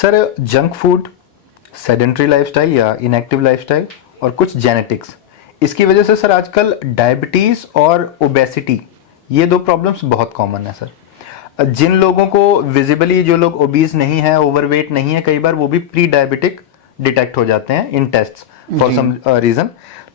Sir junk food, sedentary lifestyle या inactive lifestyle और कुछ जेनेटिक्स, इसकी वजह से सर आजकल डायबिटीज़ और ओबेसिटी ये दो प्रॉब्लम्स बहुत कॉमन है सर। जिन लोगों को विजिबली, जो लोग ओबीज नहीं है, ओवरवेट नहीं है, कई बार वो भी प्री डायबिटिक डिटेक्ट हो जाते हैं इन टेस्ट्स फॉर सम रीजन।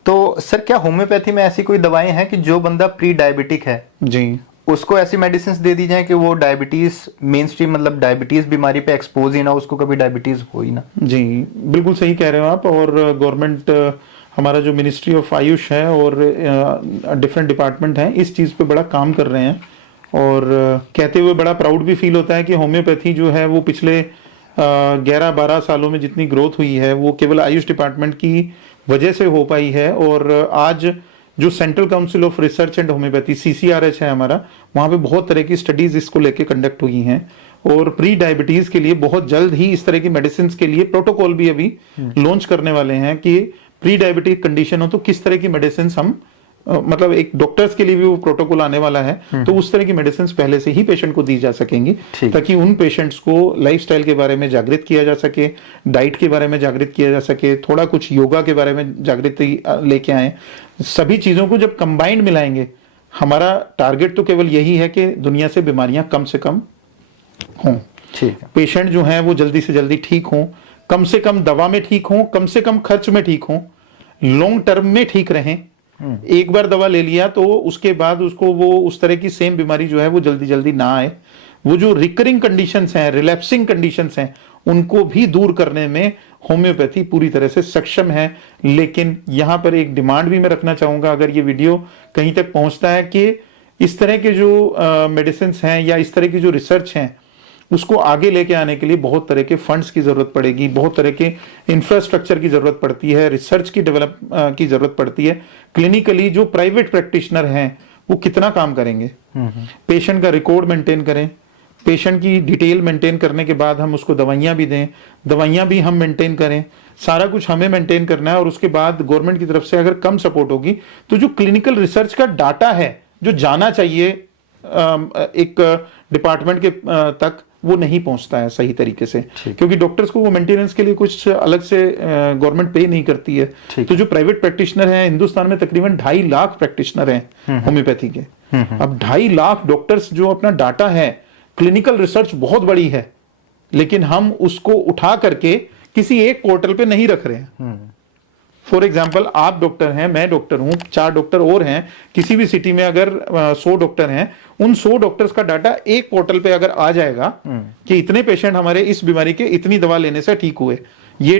तो सर क्या होम्योपैथी में ऐसी कोई दवाएं हैं कि जो बंदा प्री डायबिटिक है जी उसको ऐसी मेडिसिन दे दी जाए कि वो डायबिटीज मेन स्ट्रीम, मतलब डायबिटीज बीमारी पे एक्सपोज ही ना, उसको कभी डायबिटीज हो ही ना? जी बिल्कुल सही कह रहे हो आप। और गवर्नमेंट, हमारा जो मिनिस्ट्री ऑफ आयुष है और डिफरेंट डिपार्टमेंट हैं, इस चीज़ पे बड़ा काम कर रहे हैं। और कहते हुए बड़ा प्राउड भी फील होता है कि होम्योपैथी जो है वो पिछले 11-12 सालों में जितनी ग्रोथ हुई है वो केवल आयुष डिपार्टमेंट की वजह से हो पाई है। और आज जो central council of research and homeopathy CCRH है हमारा, वहाँ पे बहुत तरह की स्टडीज इसको लेके कंडक्ट हुई हैं। और प्री डायबिटीज के लिए बहुत जल्द ही इस तरह की मेडिसिन के लिए प्रोटोकॉल भी अभी लॉन्च करने वाले हैं कि प्री डायबिटिक कंडीशन हो तो किस तरह की मेडिसिन हम मतलब एक डॉक्टर्स के लिए भी वो प्रोटोकॉल आने वाला है। तो उस तरह की मेडिसिन पहले से ही पेशेंट को दी जा सकेंगी ताकि उन पेशेंट्स को लाइफस्टाइल के बारे में जागृत किया जा सके, डाइट के बारे में जागृत किया जा सके, थोड़ा कुछ योगा के बारे में जागृति लेके आए। सभी चीजों को जब कंबाइंड मिलाएंगे, हमारा टारगेट तो केवल यही है कि दुनिया से बीमारियां कम से कम हों, पेशेंट जो हैं वो जल्दी से जल्दी ठीक हों, कम से कम दवा में ठीक हों, कम से कम खर्च में ठीक हों, लॉन्ग टर्म में ठीक रहें। एक बार दवा ले लिया तो उसके बाद उसको वो उस तरह की सेम बीमारी जो है वो जल्दी जल्दी ना आए। वो जो रिकरिंग कंडीशंस हैं, रिलैप्सिंग कंडीशंस हैं, उनको भी दूर करने में होम्योपैथी पूरी तरह से सक्षम है। लेकिन यहां पर एक डिमांड भी मैं रखना चाहूंगा, अगर ये वीडियो कहीं तक पहुंचता है, कि इस तरह के जो मेडिसिन हैं या इस तरह की जो रिसर्च हैं उसको आगे लेके आने के लिए बहुत तरह के फंड्स की जरूरत पड़ेगी, बहुत तरह के इंफ्रास्ट्रक्चर की जरूरत पड़ती है, रिसर्च की डेवलप की जरूरत पड़ती है। क्लिनिकली जो प्राइवेट प्रैक्टिशनर हैं वो कितना काम करेंगे, पेशेंट का रिकॉर्ड मेंटेन करें, पेशेंट की डिटेल मेंटेन करने के बाद हम उसको दवाइयां भी दें, दवाइयां भी हम मेंटेन करें, सारा कुछ हमें मेंटेन करना है। और उसके बाद गवर्नमेंट की तरफ से अगर कम सपोर्ट होगी तो जो क्लिनिकल रिसर्च का डाटा है जो जाना चाहिए एक डिपार्टमेंट के तक, वो नहीं पहुंचता है सही तरीके से, क्योंकि डॉक्टर्स को वो मेंटेनेंस के लिए कुछ अलग से गवर्नमेंट पे नहीं करती है। तो जो प्राइवेट प्रैक्टिशनर हैं, हिंदुस्तान में तकरीबन 2.5 लाख प्रैक्टिशनर हैं होम्योपैथी के। अब 2.5 लाख डॉक्टर्स जो अपना डाटा है, क्लिनिकल रिसर्च बहुत बड़ी है, लेकिन हम उसको उठा करके किसी एक पोर्टल पे नहीं रख रहे हैं। फॉर एग्जाम्पल, आप डॉक्टर हैं, मैं डॉक्टर हूं, 4 डॉक्टर और हैं, किसी भी सिटी में अगर 100 डॉक्टर हैं, उन 100 डॉक्टर्स का डाटा एक पोर्टल पे अगर आ जाएगा कि इतने पेशेंट हमारे इस बीमारी के इतनी दवा लेने से ठीक हुए,